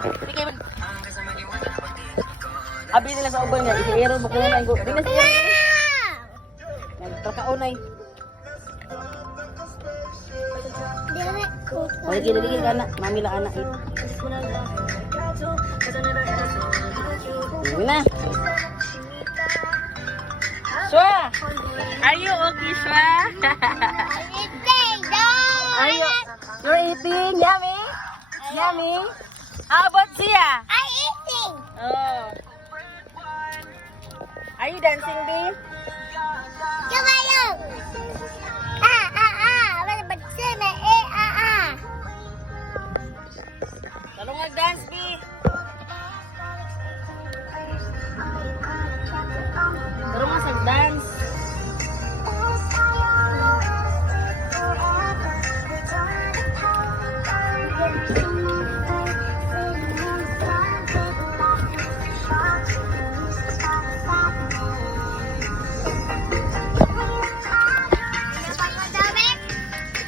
Hindi kayo abi nila sa uban nga. Isi-ero mo kung na. Di na siya. Nagtrakaunay. Lagi ka na. Mami lang anak. Yun na. Shwa! Are you okay, Shwa? Are you? You're eating? Yummy? Yummy? How about siya? Oh. Are you dancing, babe? Talong mag-dance, babe. Talong mag-dance.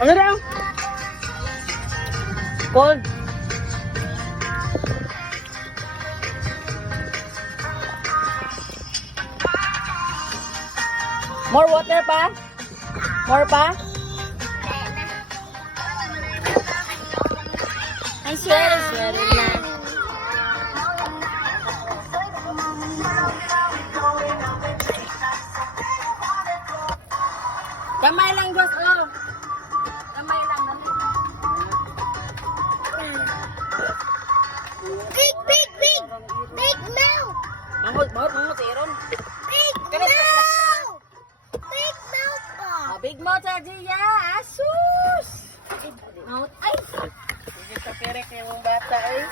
Ano daw? Cold. More water pa? More pa? Ay, swear na. Kamay lang, Diyos, oh. Kamay lang, dali. Big mouth! Mahod, Aaron. Big mouth! Big mouth sa Gia, asus! Mouth, ay! Hindi ka perek yung bata, eh.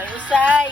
Ayusay!